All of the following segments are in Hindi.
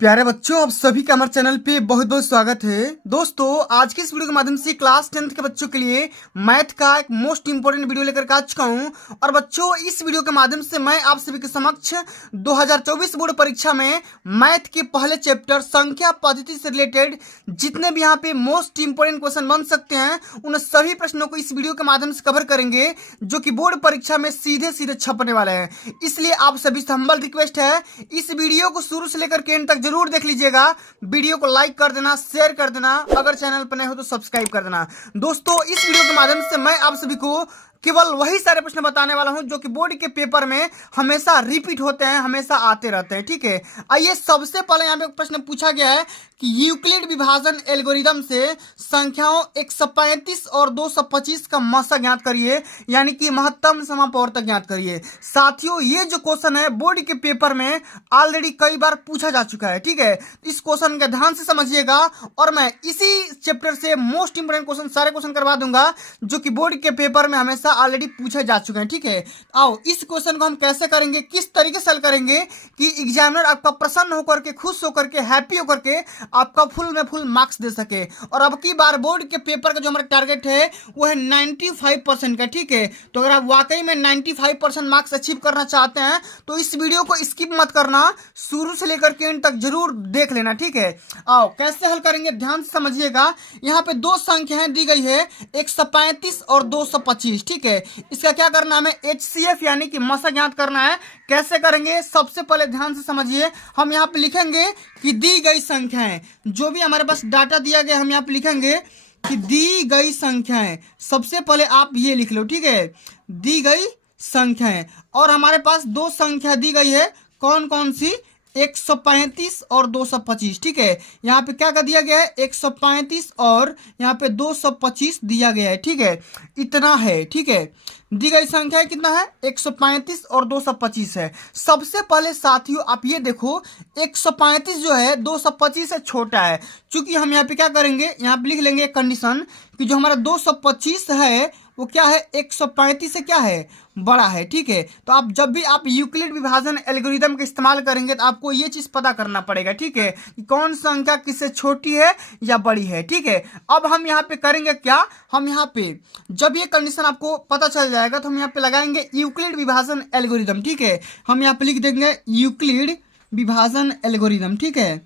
प्यारे बच्चों, आप सभी का हमारे चैनल पे बहुत बहुत स्वागत है। दोस्तों, आज की इस वीडियो के माध्यम से क्लास 10th के बच्चों के लिए मैथ का एक मोस्ट इंपोर्टेंट वीडियो लेकर के आ चुका हूं। और बच्चों, इस वीडियो के माध्यम से मैं आप सभी के समक्ष 2024 बोर्ड परीक्षा में मैथ के पहले चैप्टर संख्या पद्धति से रिलेटेड जितने भी यहाँ पे मोस्ट इंपोर्टेंट क्वेश्चन बन सकते हैं उन सभी प्रश्नों को इस वीडियो के माध्यम से कवर करेंगे, जो कि बोर्ड परीक्षा में सीधे सीधे छपने वाले हैं। इसलिए आप सभी से हम्बल रिक्वेस्ट है, इस वीडियो को शुरू से लेकर के एंड तक जरूर देख लीजिएगा। वीडियो को लाइक कर देना, शेयर कर देना, अगर चैनल पर नए हो तो सब्सक्राइब कर देना। दोस्तों, इस वीडियो के माध्यम से मैं आप सभी को केवल वही सारे प्रश्न बताने वाला हूं जो कि बोर्ड के पेपर में हमेशा रिपीट होते हैं, हमेशा आते रहते हैं। ठीक है, आइए सबसे पहले यहाँ पे प्रश्न पूछा गया है कि यूक्लिड विभाजन एल्गोरिदम से संख्याओं 135 और 225 का मसा ज्ञात करिए, यानी कि महत्तम समापवर्तक ज्ञात करिए। साथियों, ये जो क्वेश्चन है बोर्ड के पेपर में ऑलरेडी कई बार पूछा जा चुका है। ठीक है, इस क्वेश्चन का ध्यान से समझिएगा और मैं इसी चैप्टर से मोस्ट इंपोर्टेंट क्वेश्चन सारे क्वेश्चन करवा दूंगा जो कि बोर्ड के पेपर में हमेशा ऑलरेडी पूछे जा चुके हैं। ठीक है, आओ इस क्वेश्चन को हम कैसे करेंगे, किस तरीके से हल करेंगे कि एग्जामिनर आपका प्रसन्न होकर के, खुश होकर के, हैप्पी होकर के आपका फुल में फुल मार्क्स दे सके। और अब की बार बोर्ड के पेपर का जो हमारा टारगेट है वो है 95% का। ठीक है, तो अगर आप वाकई में 95% मार्क्स अचीव करना चाहते हैं तो इस वीडियो को स्किप मत करना, शुरू से लेकर के एंड तक जरूर देख लेना। ठीक है, आओ कैसे हल करेंगे ध्यान से समझिएगा। यहाँ पे दो संख्याएं दी गई है, 135 और 225। ठीक है, इसका क्या करना है, हमें HCF यानी कि मसा ज्ञात करना है। कैसे करेंगे, सबसे पहले ध्यान से समझिए। हम यहाँ पे लिखेंगे कि दी गई संख्याएं, जो भी हमारे पास डाटा दिया गया हम यहाँ पे लिखेंगे कि दी गई संख्याएं। सबसे पहले आप ये लिख लो। ठीक है, दी गई संख्याएं, और हमारे पास दो संख्या दी गई है, कौन कौन सी, 135 और 225। ठीक है, यहाँ पे क्या कर दिया गया है, 135 और यहाँ पे 225 दिया गया है। ठीक है, इतना है। ठीक है, दी गई संख्या कितना है, 135 और 225 है। सबसे पहले साथियों आप ये देखो, 135 जो है 225 से छोटा है। चूंकि हम यहाँ पे क्या करेंगे, यहाँ पे लिख लेंगे कंडीशन कि जो हमारा 225 है वो क्या है, 135 से क्या है, बड़ा है। ठीक है, तो आप जब भी आप यूक्लिड विभाजन एल्गोरिदम का इस्तेमाल करेंगे तो आपको ये चीज पता करना पड़ेगा। ठीक है, कि कौन संख्या किससे छोटी है या बड़ी है। ठीक है, अब हम यहाँ पे करेंगे क्या, हम यहाँ पे जब ये कंडीशन आपको पता चल जाएगा तो हम यहाँ पे लगाएंगे यूक्लिड विभाजन एल्गोरिदम। ठीक है, हम यहाँ पे लिख देंगे यूक्लिड विभाजन एल्गोरिदम। ठीक है,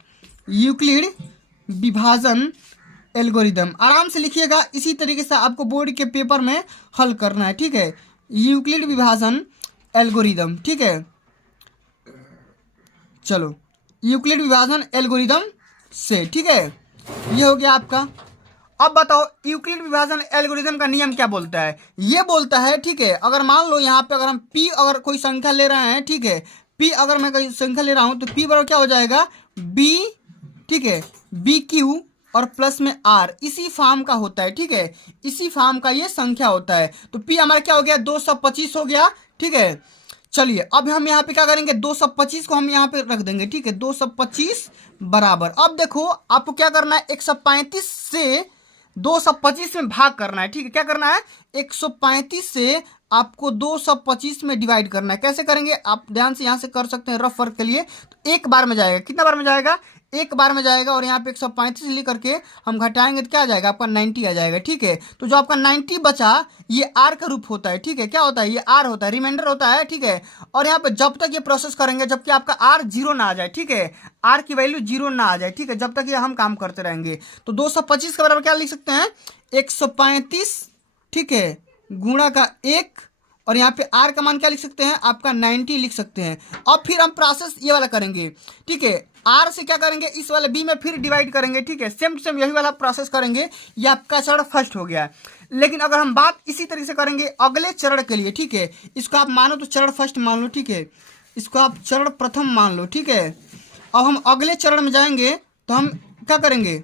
यूक्लिड विभाजन एल्गोरिदम आराम से लिखिएगा, इसी तरीके से आपको बोर्ड के पेपर में हल करना है। ठीक है, यूक्लिड विभाजन एल्गोरिदम। ठीक है, चलो यूक्लिड विभाजन एल्गोरिदम से। ठीक है, ये हो गया आपका। अब बताओ यूक्लिड विभाजन एल्गोरिदम का नियम क्या बोलता है। ये बोलता है, ठीक है, अगर मान लो यहाँ पे अगर हम p अगर कोई संख्या ले रहे हैं, ठीक है, p अगर मैं कोई संख्या ले रहा हूं तो p बराबर क्या हो जाएगा, b। ठीक है, BQ और प्लस में R, इसी फॉर्म का होता है। ठीक है, इसी फॉर्म का ये संख्या होता है। तो P हमारा क्या हो गया, 225 हो गया। ठीक है, चलिए अब हम यहाँ पे क्या करेंगे, 225 को हम यहाँ पे रख देंगे। ठीक है, 225 बराबर, अब देखो आपको क्या करना है, 135 से 225 में भाग करना है। ठीक है, क्या करना है, 135 से आपको 225 में डिवाइड करना है। कैसे करेंगे, आप ध्यान से यहाँ से कर सकते हैं रफ वर्क के लिए। तो एक बार में जाएगा, कितना बार में जाएगा, एक बार में जाएगा, और यहाँ पे 135 लिख करके हम घटाएंगे तो क्या आ जाएगा, आपका 90 आ जाएगा। ठीक है, तो जो आपका 90 बचा ये आर का रूप होता है। ठीक है, क्या होता है, ये आर होता है, रिमाइंडर होता है। ठीक है, और यहाँ पे जब तक ये प्रोसेस करेंगे जबकि आपका आर जीरो ना आ जाए। ठीक है, आर की वैल्यू जीरो ना आ जाए। ठीक है, जब तक ये हम काम करते रहेंगे। तो 225 के बराबर क्या लिख सकते हैं, 135, ठीक है, गुणा का 1, और यहाँ पे आर का मान क्या लिख सकते हैं, आपका 90 लिख सकते हैं। अब फिर हम प्रोसेस ये वाला करेंगे। ठीक है, आर से क्या करेंगे, इस वाले बी में फिर डिवाइड करेंगे। ठीक है, सेम टू सेम यही वाला प्रोसेस करेंगे। ये आपका चरण फर्स्ट हो गया। लेकिन अगर हम बात इसी तरीके से करेंगे अगले चरण के लिए, ठीक है, इसको आप मानो तो चरण फर्स्ट मान लो। ठीक है, इसको आप चरण प्रथम मान लो। ठीक है, अब हम अगले चरण में जाएंगे तो हम क्या करेंगे,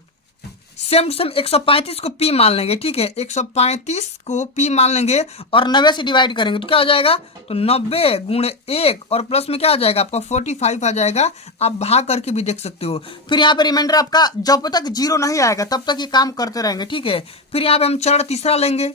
सेम टू सेम 135 को p मान लेंगे। ठीक है, 135 को p मान लेंगे और 90 से डिवाइड करेंगे तो क्या आ जाएगा, तो 90 गुणे 1 और प्लस में क्या आ जाएगा, आपका 45 आ जाएगा। आप भाग करके भी देख सकते हो। फिर यहाँ पे रिमाइंडर आपका जब तक जीरो नहीं आएगा तब तक ये काम करते रहेंगे। ठीक है, फिर यहाँ पे हम चरण तीसरा लेंगे।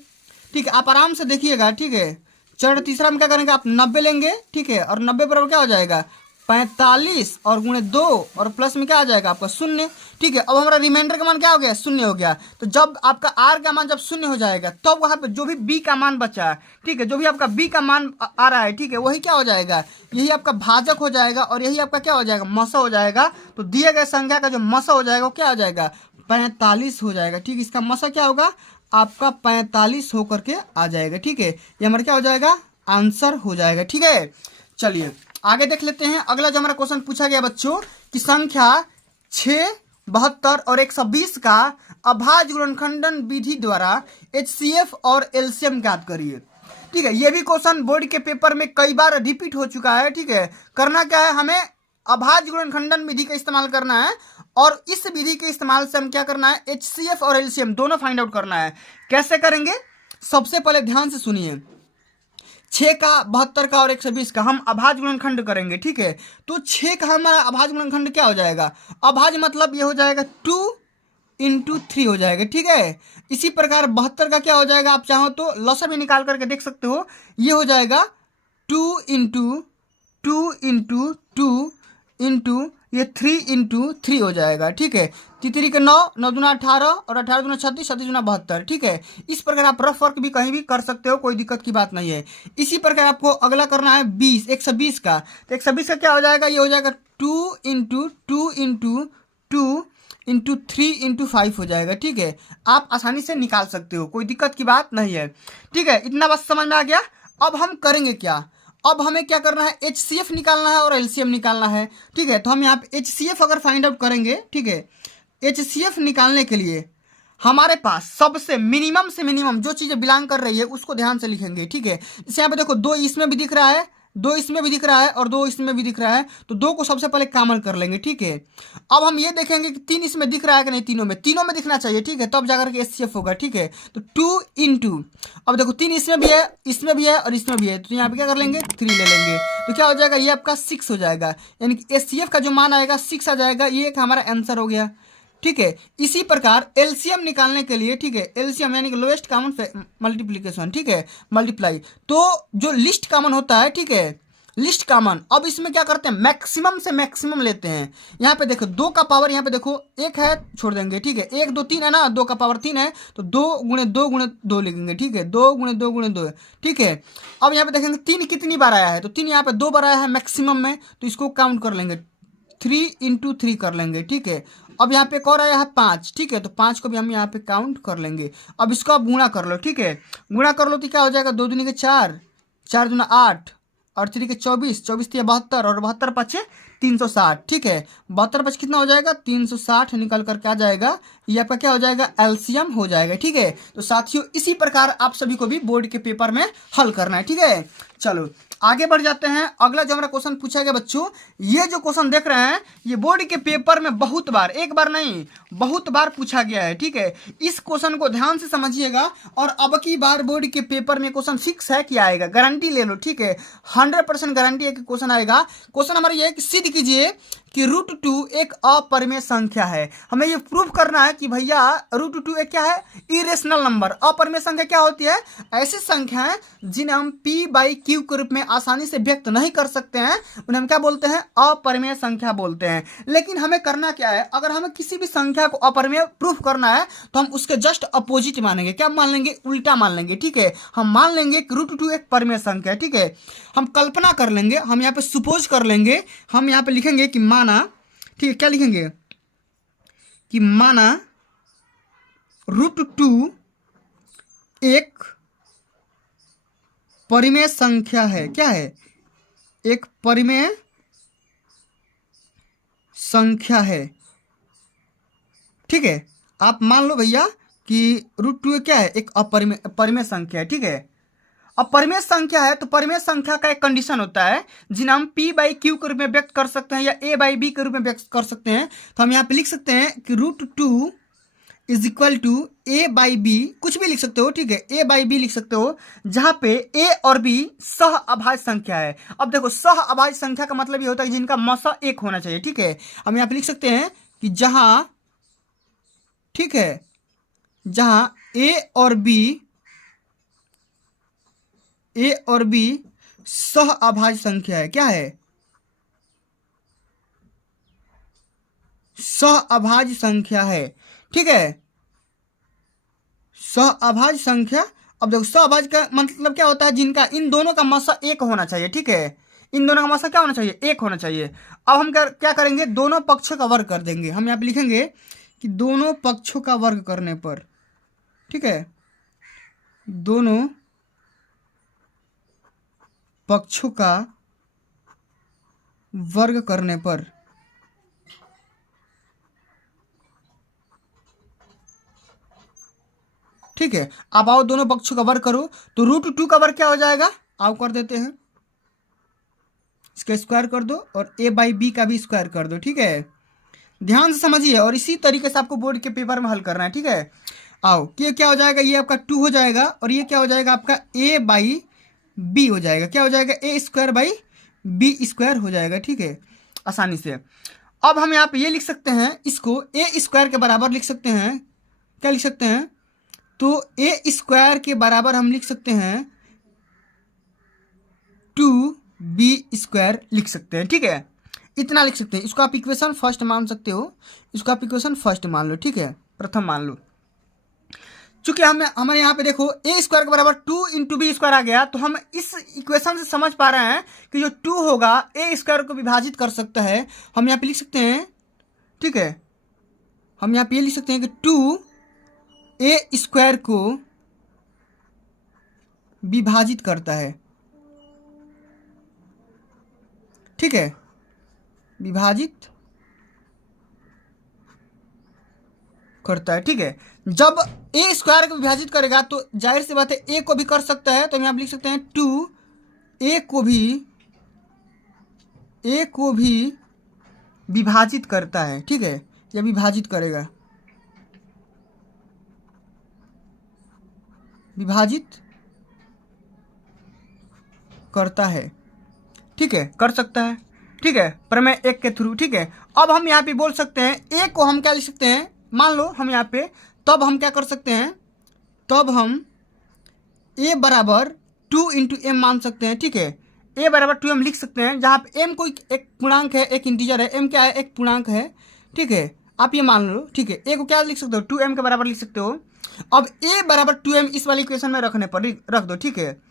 ठीक है, आप आराम से देखिएगा। ठीक है, चरण तीसरा में क्या करेंगे, आप 90 लेंगे। ठीक है, और 90 बराबर क्या हो जाएगा, 45 और गुणे 2 और प्लस में क्या आ जाएगा आपका 0। ठीक है, अब हमारा रिमाइंडर का मान क्या हो गया, 0 हो गया। तो जब आपका आर का मान जब 0 हो जाएगा तब वहां पे जो भी बी का मान बचा है, ठीक है, जो भी आपका बी का मान आ रहा है, ठीक है, वही क्या हो जाएगा, यही आपका भाजक हो जाएगा और यही आपका क्या हो जाएगा, मसा हो जाएगा। तो दिए गए संख्या का जो मसा हो जाएगा वो क्या हो जाएगा, 45 हो जाएगा। ठीक, इसका मसा क्या होगा आपका 45 होकर के आ जाएगा। ठीक है, ये हमारा क्या हो जाएगा, आंसर हो जाएगा। ठीक है, चलिए आगे देख लेते हैं। अगला जो हमारा क्वेश्चन पूछा गया बच्चों कि संख्या 6, 72 और 120 का अभाज्य गुणनखंडन विधि द्वारा HCF और LCM ज्ञात करिए। ठीक है, ये भी क्वेश्चन बोर्ड के पेपर में कई बार रिपीट हो चुका है। ठीक है, करना क्या है, हमें अभाज्य गुणनखंडन विधि का इस्तेमाल करना है और इस विधि के इस्तेमाल से हम क्या करना है, HCF और LCM दोनों फाइंड आउट करना है। कैसे करेंगे, सबसे पहले ध्यान से सुनिए। 6 का, 72 का और 120 का हम अभाज्य गुणनखंड करेंगे। ठीक है, तो 6 का हमारा अभाज्य गुणनखंड क्या हो जाएगा, अभाज्य मतलब ये हो जाएगा 2 इंटू 3 हो जाएगा। ठीक है, इसी प्रकार 72 का क्या हो जाएगा, आप चाहो तो लॉसर भी निकाल करके देख सकते हो, ये हो जाएगा 2 इंटू 2 ये 3 इंटू 3 हो जाएगा। ठीक है, तितरी के 9, 9 दूना 18 और 18 दूना 36, 36 दूना 72। ठीक है, इस प्रकार आप रफ वर्क भी कहीं भी कर सकते हो, कोई दिक्कत की बात नहीं है। इसी प्रकार आपको अगला करना है 20, 120 का। तो 120 का क्या हो जाएगा, ये हो जाएगा 2 इंटू 3 इंटू 5 हो जाएगा। ठीक है, आप आसानी से निकाल सकते हो, कोई दिक्कत की बात नहीं है। ठीक है, इतना बस समझ में आ गया। अब हम करेंगे क्या, अब हमें क्या करना है, HCF निकालना है और LCM निकालना है। ठीक है, तो हम यहाँ पे HCF अगर फाइंड आउट करेंगे, ठीक है, HCF निकालने के लिए हमारे पास सबसे मिनिमम से मिनिमम जो चीज़ें बिलोंग कर रही है उसको ध्यान से लिखेंगे। ठीक है, इसे यहाँ पे देखो 2 इसमें भी दिख रहा है, 2 इसमें भी दिख रहा है और 2 इसमें भी दिख रहा है, तो 2 को सबसे पहले कॉमन कर लेंगे। ठीक है, अब हम ये देखेंगे कि 3 इसमें दिख रहा है कि नहीं, तीनों में दिखना चाहिए। ठीक है, तब जाकर के HCF होगा। ठीक है, तो 2 इंटू, अब देखो 3 इसमें भी है, इसमें भी है और इसमें भी है, तो यहाँ पे क्या कर लेंगे, 3 ले लेंगे। तो क्या हो जाएगा, ये आपका 6 हो जाएगा, यानी कि HCF का जो मान आएगा 6 आ जाएगा। ये एक हमारा आंसर हो गया। ठीक है, इसी प्रकार एलसीएम निकालने के लिए, ठीक है, एलसीएम यानी कि लोएस्ट कॉमन मल्टीप्लिकेशन, ठीक है, मल्टीप्लाई, तो जो लिस्ट कॉमन होता है, ठीक है, लिस्ट कॉमन, अब इसमें क्या करते हैं, मैक्सिमम से मैक्सिमम लेते हैं। यहाँ पे देखो 2 का पावर, यहाँ पे देखो 1 है, छोड़ देंगे। ठीक है, 1 2 3 है ना, 2 का पावर 3 है, तो 2 गुणे 2 गुणे 2 लिखेंगे। ठीक है, 2 गुणे 2 गुणे 2। ठीक है, अब यहाँ पे देखेंगे 3 कितनी बार आया है, तो 3 यहाँ पे 2 बार आया है मैक्सिमम में, तो इसको काउंट कर लेंगे, 3 इंटू 3 कर लेंगे। ठीक है, अब यहाँ पे एक और आया है 5। ठीक है, तो 5 को भी हम यहाँ पे काउंट कर लेंगे। अब इसको आप गुणा कर लो। ठीक है, गुणा कर लो तो क्या हो जाएगा, 2 दूनी के 4, 4 दूना 8 और 3 के 24, 24 3 72 और 72 5 360। ठीक है, 72 5 कितना हो जाएगा, 360 निकल करके आ जाएगा। ये आपका क्या हो जाएगा, एलसीएम हो जाएगा। ठीक है, तो साथियों इसी प्रकार आप सभी को भी बोर्ड के पेपर में हल करना है। ठीक है, चलो आगे बढ़ जाते हैं। अगला जो हमारा क्वेश्चन पूछा गया बच्चों, ये जो क्वेश्चन देख रहे हैं ये बोर्ड के पेपर में बहुत बार, एक बार नहीं बहुत बार पूछा गया है। ठीक है, इस क्वेश्चन को ध्यान से समझिएगा और अब की बार बोर्ड के पेपर में क्वेश्चन फिक्स है कि आएगा, गारंटी ले लो। ठीक है, 100% गारंटी है कि क्वेश्चन आएगा। क्वेश्चन हमारा ये है कि सिद्ध कीजिए कि √2 एक अपरिमेय संख्या है। हमें ये प्रूफ करना है कि भैया √2 एक क्या है, इरेशनल नंबर। अपरिमेय संख्या क्या होती है, ऐसी संख्या है जिन्हें हम p/q के रूप में आसानी से व्यक्त नहीं कर सकते हैं, उन्हें हम क्या बोलते हैं, अपरिमेय संख्या बोलते हैं। लेकिन हमें करना क्या है, अगर हमें किसी भी संख्या को अपरिमेय प्रूफ करना है तो हम उसके जस्ट अपोजिट मानेंगे। क्या मान लेंगे, उल्टा मान लेंगे। ठीक है, हम मान लेंगे कि √2 एक परिमेय संख्या है। ठीक है, हम कल्पना कर लेंगे, हम यहाँ पे सुपोज कर लेंगे, हम यहाँ पे लिखेंगे कि माना, ठीक है, क्या लिखेंगे कि माना √2 एक परिमेय संख्या है। क्या है, एक परिमेय संख्या है। ठीक है, आप मान लो भैया कि √2 क्या है, एक परिमेय संख्या है। ठीक है, अब परिमेय संख्या है तो परिमेय संख्या का एक कंडीशन होता है जिन्हें हम p/q के रूप में व्यक्त कर सकते हैं या a/b के रूप में व्यक्त कर सकते हैं। तो हम यहाँ पे लिख सकते हैं कि √2 इज इक्वल टू a/b, कुछ भी लिख सकते हो। ठीक है, a/b लिख सकते हो, जहां पे a और b सह अभाज्य संख्या है। अब देखो सह अभाज्य संख्या का मतलब ये होता है कि जिनका मसा 1 होना चाहिए। ठीक है, हम यहाँ पे लिख सकते हैं कि जहां, ठीक है, जहां a और b सह अभाज्य संख्या है। क्या है, सहअभाज्य संख्या है। ठीक है, सहअभाज्य संख्या। अब देखो सहअभाज्य का मतलब क्या होता है, जिनका इन दोनों का मसा एक होना चाहिए। ठीक है, इन दोनों का मसा क्या होना चाहिए, एक होना चाहिए। अब हम क्या करेंगे, दोनों पक्षों का वर्ग कर देंगे। हम यहाँ पे लिखेंगे कि दोनों पक्षों का वर्ग करने पर, ठीक है, दोनों पक्षों का वर्ग करने पर ठीक है। अब आओ दोनों पक्षों का वर्ग करो, तो √2 का वर्ग क्या हो जाएगा, आओ कर देते हैं, इसका स्क्वायर कर दो और a/b का भी स्क्वायर कर दो। ठीक है, ध्यान से समझिए और इसी तरीके से आपको बोर्ड के पेपर में हल करना है। ठीक है, आओ ये क्या हो जाएगा, ये आपका 2 हो जाएगा और ये क्या हो जाएगा आपका a/b हो जाएगा। क्या हो जाएगा, a²/b² हो जाएगा। ठीक है, आसानी से। अब हम यहाँ पे ये लिख सकते हैं, इसको a² के बराबर लिख सकते हैं। क्या लिख सकते हैं, तो a² के बराबर हम लिख सकते हैं 2b² लिख सकते हैं। ठीक है, इतना लिख सकते हैं। इसको आप इक्वेशन फर्स्ट मान सकते हो, इसको आप इक्वेशन फर्स्ट मान लो। ठीक है, प्रथम मान लो। चूंकि हमारे यहाँ पे देखो a² के बराबर 2 × b² आ गया, तो हम इस इक्वेशन से समझ पा रहे हैं कि जो 2 होगा a² को विभाजित कर सकता है। हम यहाँ पे लिख सकते हैं, ठीक है, हम यहाँ पे ये लिख सकते हैं कि 2a² को विभाजित करता है। ठीक है, विभाजित करता है। ठीक है, जब a² को विभाजित करेगा तो जाहिर सी बात है a को भी कर सकता है, तो हम यहाँ लिख सकते हैं 2a को भी विभाजित करता है। ठीक है, यह विभाजित करेगा, विभाजित करता है। ठीक है, कर सकता है। ठीक है, प्रमेय 1 के थ्रू। ठीक है, अब हम यहाँ पे बोल सकते हैं a को हम क्या लिख सकते हैं, मान लो हम यहाँ पे, तब हम क्या कर सकते हैं, तब हम a बराबर 2 × m मान सकते हैं। ठीक है, a बराबर 2m लिख सकते हैं, जहाँ पे m कोई एक पूर्णांक है, एक इंटीजर है, m क्या है, एक पूर्णांक है। ठीक है, आप ये मान लो। ठीक है, a को क्या लिख सकते हो, 2m के बराबर लिख सकते हो। अब a बराबर 2m इस वाली इक्वेशन में रखने पर रख दो। ठीक है,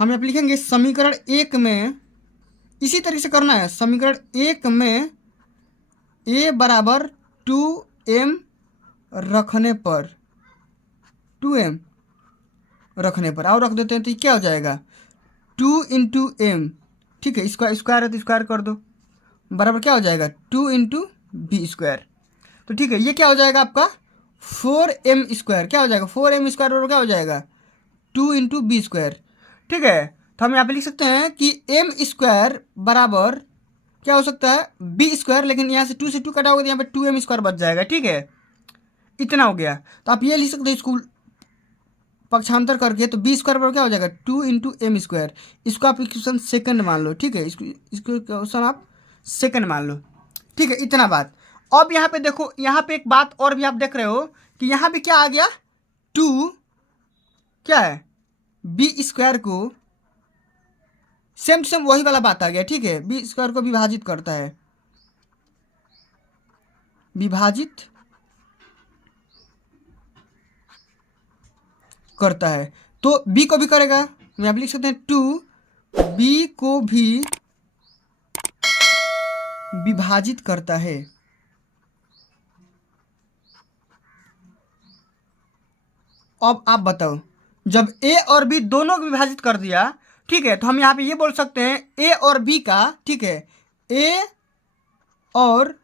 हम यहाँ पे लिखेंगे समीकरण 1 में, इसी तरीके से करना है। समीकरण 1 में a बराबर 2m रखने पर, 2m रखने पर और रख देते हैं, तो ये क्या हो जाएगा, 2 × m। ठीक है, इसका स्क्वायर है तो स्क्वायर कर दो, बराबर क्या हो जाएगा, 2 × b²। तो ठीक है, ये क्या हो जाएगा आपका 4m²। क्या हो जाएगा, 4m² बराबर क्या हो जाएगा, 2 × b²। ठीक है, तो हम यहाँ पे लिख सकते हैं कि m² बराबर क्या हो सकता है, b², लेकिन यहाँ से 2 से 2 कटा होगा तो यहाँ पे 2m² बच जाएगा। ठीक है, इतना हो गया। तो आप ये लिख सकते हैं, इसको पक्षांतर करके, तो b² बराबर क्या हो जाएगा, 2 × m²। इसको आप इक्वेशन सेकंड मान लो। ठीक है, इसको इक्वेशन आप सेकंड मान लो। ठीक है, इतना बात। अब यहाँ पे देखो, यहाँ पे एक बात और भी आप देख रहे हो कि यहाँ पे क्या आ गया, 2 क्या है, b² को सेम टू सेम वही वाला बात आ गया। ठीक है, b² को विभाजित करता है, विभाजित करता है, तो b को भी करेगा। हम यहाँ पे लिख सकते हैं 2b को भी विभाजित करता है। अब आप बताओ, जब a और b दोनों को विभाजित कर दिया, ठीक है, तो हम यहाँ पे ये बोल सकते हैं a और b का, ठीक है, a और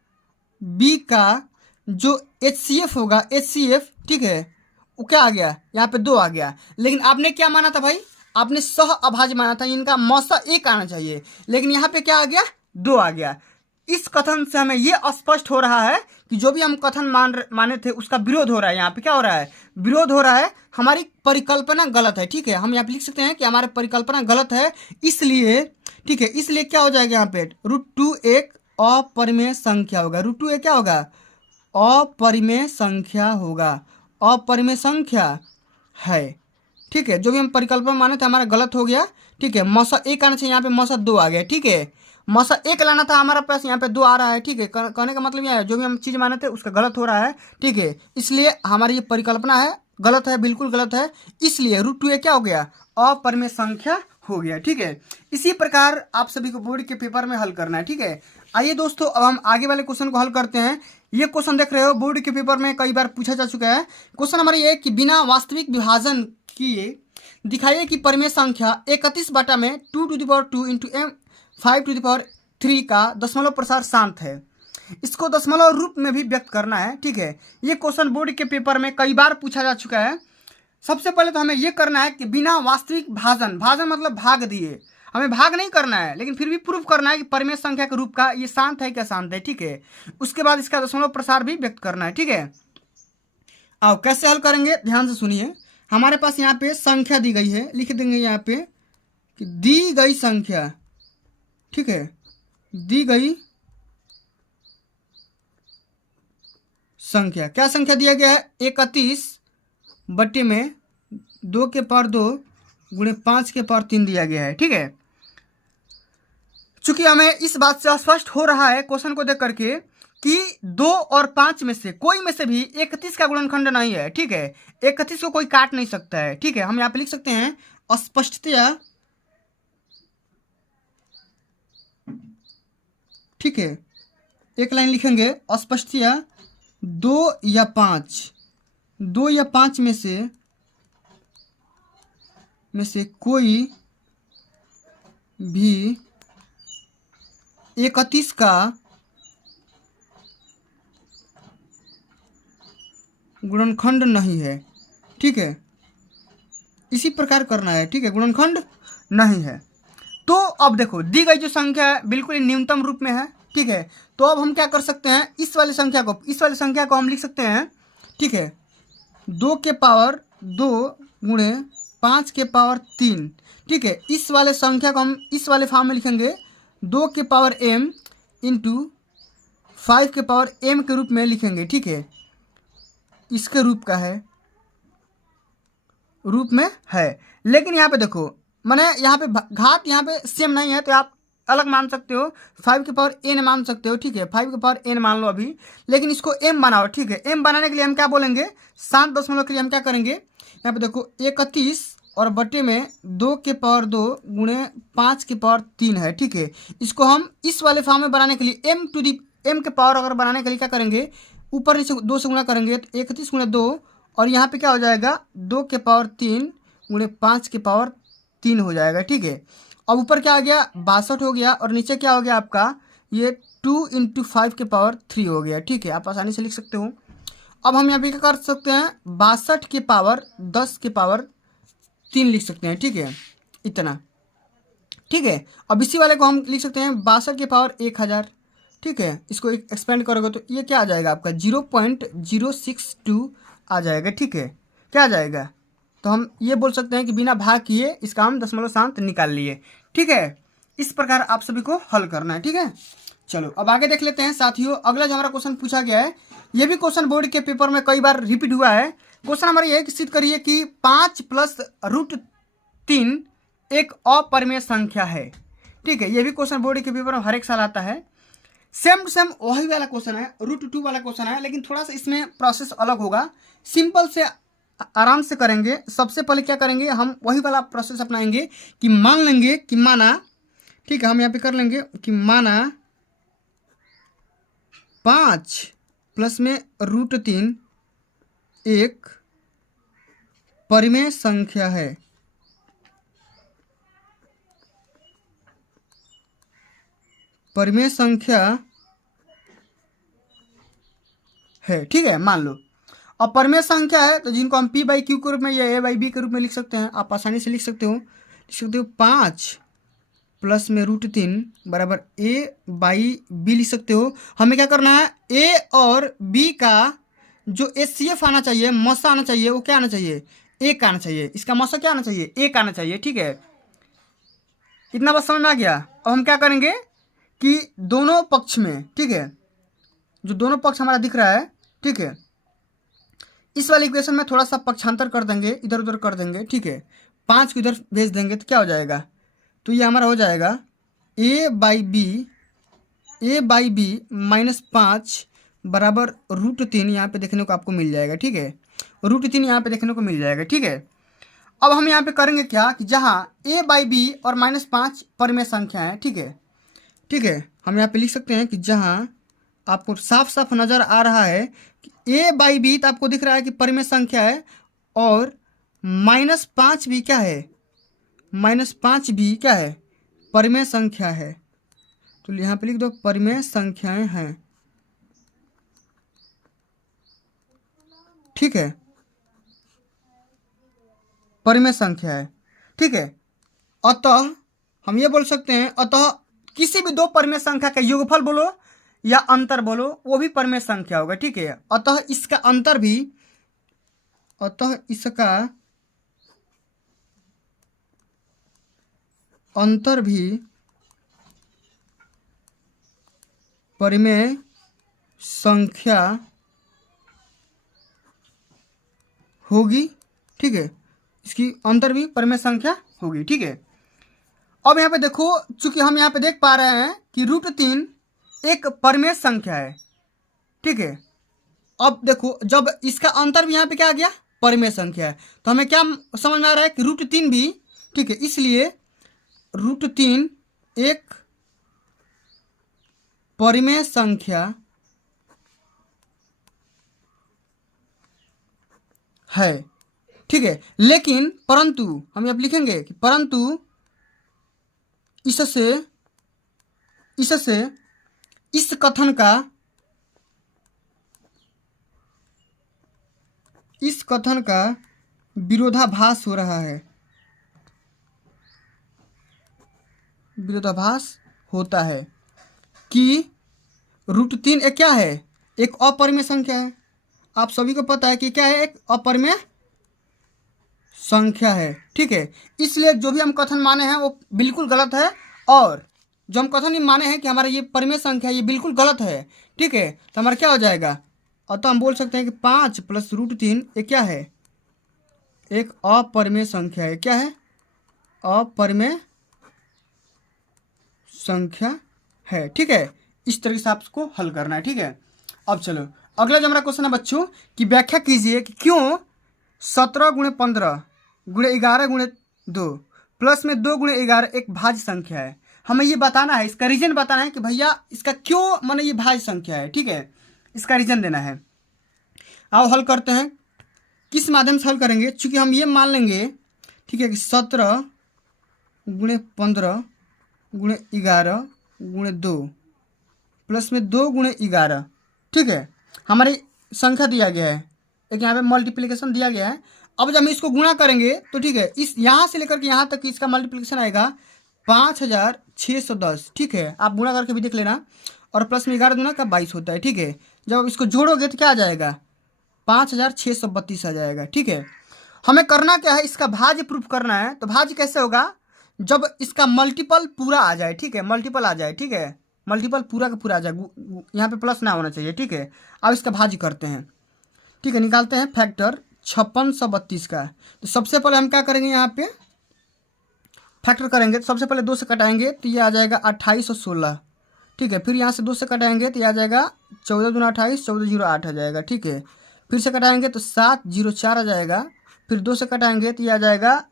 b का जो HCF होगा, HCF, ठीक है, वो क्या आ गया, यहाँ पे 2 आ गया। लेकिन आपने क्या माना था भाई, आपने सहअभाज्य माना था, इनका मौसा 1 आना चाहिए, लेकिन यहाँ पे क्या आ गया, 2 आ गया। इस कथन से हमें ये स्पष्ट हो रहा है कि जो भी हम कथन माने थे उसका विरोध हो रहा है। यहाँ पे क्या हो रहा है, विरोध हो रहा है, हमारी परिकल्पना गलत है। ठीक है, हम यहाँ पे लिख सकते हैं कि हमारी परिकल्पना गलत है, इसलिए, ठीक है, इसलिए क्या हो जाएगा, यहाँ पे √2 एक अपरिमेय संख्या होगा। √2 एक क्या होगा, अपरिमेय संख्या होगा, अपरिमेय संख्या है। ठीक है, जो भी हम परिकल्पना माने थे हमारा गलत हो गया। ठीक है, मौसा 1 आना चाहिए, यहाँ पे मौसा 2 आ गया। ठीक है, मौसा एक लाना था, हमारा पास यहाँ पे 2 आ रहा है। ठीक है, कहने का मतलब यह है जो भी हम चीज़ माने थे उसका गलत हो रहा है। ठीक है, इसलिए हमारी ये परिकल्पना है गलत है, बिल्कुल गलत है। इसलिए √2a क्या हो गया, अपरिमेय संख्या हो गया। ठीक है, इसी प्रकार आप सभी को बोर्ड के पेपर में हल करना है। ठीक है, आइए दोस्तों अब हम आगे वाले क्वेश्चन को हल करते हैं। ये क्वेश्चन देख रहे हो बोर्ड के पेपर में कई बार पूछा जा चुका है। क्वेश्चन हमारा ये कि बिना वास्तविक विभाजन किए दिखाइए कि परिमेय संख्या 31 में 2⁴ इंटू m 5⁵ का दशमलव प्रसार शांत है। इसको दशमलव रूप में भी व्यक्त करना है। ठीक है, ये क्वेश्चन बोर्ड के पेपर में कई बार पूछा जा चुका है। सबसे पहले तो हमें ये करना है कि बिना वास्तविक भाजन, भाजन मतलब भाग दिए, हमें भाग नहीं करना है लेकिन फिर भी प्रूफ करना है कि परिमेय संख्या के रूप का ये शांत है क्या शांत है। ठीक है, उसके बाद इसका दशमलव प्रसार भी व्यक्त करना है। ठीक है, अब कैसे हल करेंगे ध्यान से सुनिए। हमारे पास यहाँ पे संख्या दी गई है, लिख देंगे यहाँ पे कि दी गई संख्या। ठीक है, दी गई संख्या, क्या संख्या दिया गया है, 31 में 2⁴ गुणे 5⁴ दिया गया है। ठीक है, चूंकि हमें इस बात से स्पष्ट हो रहा है क्वेश्चन को देख करके कि 2 और 5 में से कोई में से भी 31 का गुणनखंड नहीं है। ठीक है, 31 को कोई काट नहीं सकता है। ठीक है, हम यहाँ पे लिख सकते हैं स्पष्टतया। ठीक है, एक लाइन लिखेंगे स्पष्टतया 2 या 5 में से कोई भी 31 का गुणनखंड नहीं है। ठीक है, इसी प्रकार करना है। ठीक है, गुणनखंड नहीं है। तो अब देखो दी गई जो संख्या है बिल्कुल ही न्यूनतम रूप में है। ठीक है, तो अब हम क्या कर सकते हैं, इस वाली संख्या को हम लिख सकते हैं। ठीक है, 2⁴ गुणे 5⁵। ठीक है, इस वाले संख्या को हम इस वाले फॉर्म में लिखेंगे 2m इंटू 5m के रूप में लिखेंगे। ठीक है, इसके रूप में है। लेकिन यहाँ पे देखो मैंने यहाँ पे घात यहाँ पे सेम नहीं है तो आप अलग मान सकते हो, 5n मान सकते हो। ठीक है, 5n मान लो अभी, लेकिन इसको m बनाओ। ठीक है, m बनाने के लिए हम क्या बोलेंगे, 7 दशमलव के लिए हम क्या करेंगे, यहाँ पे देखो 31 और बटे में 2⁴ गुणे 5⁵ है। ठीक है, इसको हम इस वाले फॉर्म में बनाने के लिए m के पावर अगर बनाने के लिए क्या करेंगे, ऊपर नीचे 2 से गुणा करेंगे तो 31 गुणे 2 और यहाँ पे क्या हो जाएगा 2⁵ गुणे 5⁵ हो जाएगा। ठीक है, अब ऊपर क्या आ गया 62 हो गया और नीचे क्या हो गया आपका ये 2 × 5⁵ हो गया। ठीक है, आप आसानी से लिख सकते हो। अब हम यहाँ पे क्या कर सकते हैं, 62⁻10⁻3 लिख सकते हैं। ठीक है, इतना। ठीक है, अब इसी वाले को हम लिख सकते हैं 62⁻1000। ठीक है, इसको एक्सपेंड करोगे तो ये क्या आ जाएगा आपका 0.062 आ जाएगा। ठीक है, क्या आ जाएगा, तो हम ये बोल सकते हैं कि बिना भाग किए इसका हम दशमलव शांत निकाल लिए। ठीक है, इस प्रकार आप सभी को हल करना है। ठीक है, चलो अब आगे देख लेते हैं साथियों। अगला जो हमारा क्वेश्चन पूछा गया है, ये भी क्वेश्चन बोर्ड के पेपर में कई बार रिपीट हुआ है। क्वेश्चन हमारा ये सिद्ध करिए कि 5 + √3 एक अपरिमेय संख्या है। ठीक है, ये भी क्वेश्चन बोर्ड के पेपर में हर एक साल आता है। सेम टू सेम वही वाला क्वेश्चन है, √2 वाला क्वेश्चन है, लेकिन थोड़ा सा इसमें प्रोसेस अलग होगा। सिंपल से आराम से करेंगे। सबसे पहले क्या करेंगे, हम वही वाला प्रोसेस अपनाएंगे कि मान लेंगे कि माना, ठीक है, हम यहाँ पे कर लेंगे कि माना 5 प्लस में √3 एक परिमेय संख्या है। परिमेय संख्या है। ठीक है, मान लो अब परिमेय संख्या है तो जिनको हम p/q के रूप में या a/b के रूप में लिख सकते हैं, आप आसानी से लिख सकते हो 5 प्लस में √3 बराबर a/b लिख सकते हो। हमें क्या करना है, a और b का जो HCF आना चाहिए, मौसा आना चाहिए, वो क्या आना चाहिए, 1 आना चाहिए। इसका मौसा क्या आना चाहिए, 1 आना चाहिए। ठीक है, इतना बात समझ में आ गया। अब हम क्या करेंगे कि दोनों पक्ष में, ठीक है, जो दोनों पक्ष हमारा दिख रहा है, ठीक है, इस वाले इक्वेशन में थोड़ा सा पक्षांतर कर देंगे, इधर उधर कर देंगे। ठीक है, 5 को इधर भेज देंगे तो क्या हो जाएगा, तो ये हमारा हो जाएगा a/b -5 बराबर √3 यहाँ पे देखने को आपको मिल जाएगा। ठीक है, √3 यहाँ पे देखने को मिल जाएगा। ठीक है, अब हम यहाँ पे करेंगे क्या कि जहाँ a/b और -5 परिमेय संख्या है। ठीक है, ठीक है, हम यहाँ पे लिख सकते हैं कि जहाँ आपको साफ साफ नज़र आ रहा है कि a/b तो आपको दिख रहा है कि परिमेय संख्या है, और -5 भी क्या है, -5 भी क्या है, परिमेय संख्या है। तो यहाँ पे लिख दो परिमेय संख्याएं हैं। ठीक है, परिमेय संख्या है। ठीक है, अतः हम ये बोल सकते हैं, अतः किसी भी दो परिमेय संख्या का योगफल बोलो या अंतर बोलो, वो भी परिमेय संख्या होगा। ठीक है, अतः इसका अंतर भी, अतः इसका अंतर भी परिमेय संख्या होगी। ठीक है, इसकी अंतर भी परिमेय संख्या होगी। ठीक है, अब यहाँ पे देखो, चूंकि हम यहाँ पे देख पा रहे हैं कि √3 एक परिमेय संख्या है। ठीक है, अब देखो जब इसका अंतर भी यहाँ पे क्या आ गया, परिमेय संख्या है, तो हमें क्या समझ में आ रहा है कि √3 भी, ठीक है, इसलिए √3 एक परिमेय संख्या है। ठीक है, लेकिन परंतु हम यहाँ लिखेंगे कि परंतु इससे इस कथन का विरोधाभास हो रहा है, विरोधाभास होता है कि √3 एक क्या है, एक अपरिमेय संख्या है। आप सभी को पता है कि क्या है, एक अपरिमेय संख्या है। ठीक है, इसलिए जो भी हम कथन माने हैं वो बिल्कुल गलत है, और जो हम कथन ही माने हैं कि हमारा ये परिमेय संख्या ये बिल्कुल गलत है। ठीक है, तो हमारा क्या हो जाएगा, अतः हम बोल सकते हैं कि 5 + √3 ये क्या है, एक अपरिमेय संख्या है। क्या है, अपरिमेय संख्या है। ठीक है, इस तरीके से आपको हल करना है। ठीक है, अब चलो अगला जो हमारा क्वेश्चन है बच्चों कि व्याख्या कीजिए कि क्यों 17 × 15 × 11 × 2 प्लस में 2 × 11 एक भाज्य संख्या है। हमें ये बताना है, इसका रीजन बताना है कि भैया इसका क्यों माने ये भाज्य संख्या है। ठीक है, इसका रीजन देना है। आओ हल करते हैं। किस माध्यम से हल करेंगे, चूंकि हम ये मान लेंगे, ठीक है, कि 17 × 15 × 11 × 2 प्लस में 2 × 11। ठीक है, हमारी संख्या दिया गया है, एक यहाँ पे मल्टीप्लिकेशन दिया गया है। अब जब हम इसको गुणा करेंगे तो ठीक है, इस यहाँ से लेकर के यहाँ तक इसका मल्टीप्लिकेशन आएगा 5610। ठीक है, आप गुणा करके भी देख लेना, और प्लस में 11 दूना का 22 होता है। ठीक है, जब आप इसको जोड़ोगे तो क्या आ जाएगा, 5632 आ जाएगा। ठीक है, हमें करना क्या है, इसका भाज्य प्रूफ करना है। तो भाज्य कैसे होगा, जब इसका मल्टीपल पूरा आ जाए। ठीक है, मल्टीपल आ जाए। ठीक है, मल्टीपल पूरा का पूरा आ जाए, यहाँ पे प्लस ना होना चाहिए। ठीक है, अब इसका भाज्य करते हैं। ठीक है, निकालते हैं फैक्टर 5632 का। तो सबसे पहले हम क्या करेंगे, यहाँ पे फैक्टर करेंगे। तो सबसे पहले 2 से कटाएंगे तो ये आ जाएगा 2816। ठीक है, फिर यहाँ से 2 से कटाएंगे तो ये आ जाएगा 14 दूना 28, 1408 आ जाएगा। ठीक है, फिर से कटाएंगे तो 704 आ जाएगा। फिर 2 से कटाएंगे तो ये आ जाएगा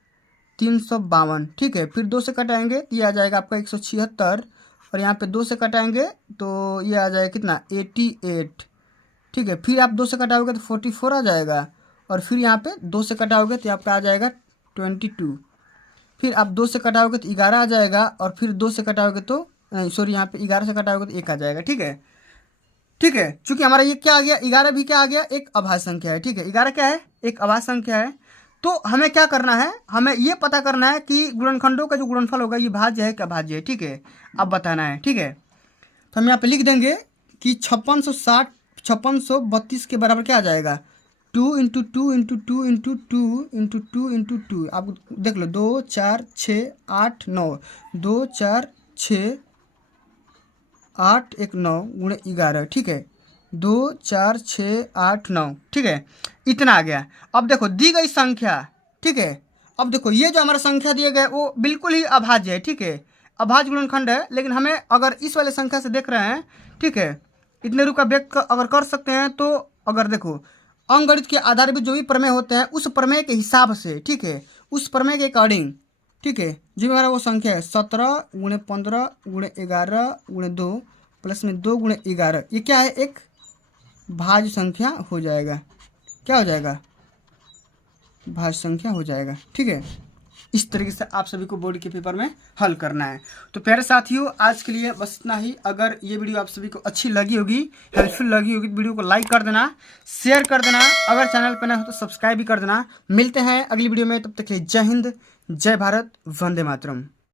352। ठीक है, फिर 2 से कटाएंगे तो ये आ जाएगा आपका 176, और यहाँ पे 2 से कटाएंगे तो ये आ जाएगा कितना, 88। ठीक है, फिर आप 2 से कटाओगे तो 44 आ जाएगा, और फिर यहाँ पे 2 से कटाओगे तो आपका आ जाएगा 22। फिर आप 2 से कटाओगे तो 11 आ जाएगा, और फिर 2 से कटाओगे तो नहीं सॉरी, यहाँ पे 11 से कटाओगे तो 1 आ जाएगा। ठीक है, ठीक है, चूंकि हमारा ये क्या आ गया, 11 भी क्या आ गया, एक अभाज्य संख्या है। ठीक है, 11 क्या है, एक अभाज्य संख्या है। तो हमें क्या करना है, हमें ये पता करना है कि गुणनखंडों का जो गुणनफल होगा ये भाज्य है क्या अभाज्य है। ठीक है, अब बताना है। ठीक है, तो हम यहाँ पे लिख देंगे कि 5632 के बराबर क्या आ जाएगा, 2 × 2 × 2 × 2 × 2 × 2। आप देख लो, 2 4 6 8 9, 2 4 6 8 1 9 × 11। ठीक है, 2 4 6 8 9। ठीक है, इतना आ गया। अब देखो दी गई संख्या, ठीक है, अब देखो ये जो हमारा संख्या दिया गया वो बिल्कुल ही अभाज्य है। ठीक है, अभाज्य गुणनखंड है, लेकिन हमें अगर इस वाले संख्या से देख रहे हैं, ठीक है, इतने रूप का व्यक्त अगर कर सकते हैं तो अगर देखो अंकगणित के आधार पर जो भी प्रमेय होते हैं उस प्रमेय के हिसाब से, ठीक है, उस प्रमेय के अकॉर्डिंग, ठीक है, जो हमारा वो संख्या है 17 × 15 × 11 × 2 प्लस में 2 × 11, ये क्या है, एक भाज्य संख्या हो जाएगा। क्या हो जाएगा, भाज्य संख्या हो जाएगा। ठीक है, इस तरीके से आप सभी को बोर्ड के पेपर में हल करना है। तो प्यारे साथियों, आज के लिए बस इतना ही। अगर ये वीडियो आप सभी को अच्छी लगी होगी, हेल्पफुल लगी होगी, तो वीडियो को लाइक कर देना, शेयर कर देना, अगर चैनल पर नए हो तो सब्सक्राइब भी कर देना। मिलते हैं अगली वीडियो में, तब तक के लिए जय हिंद, जय भारत, वंदे मातरम।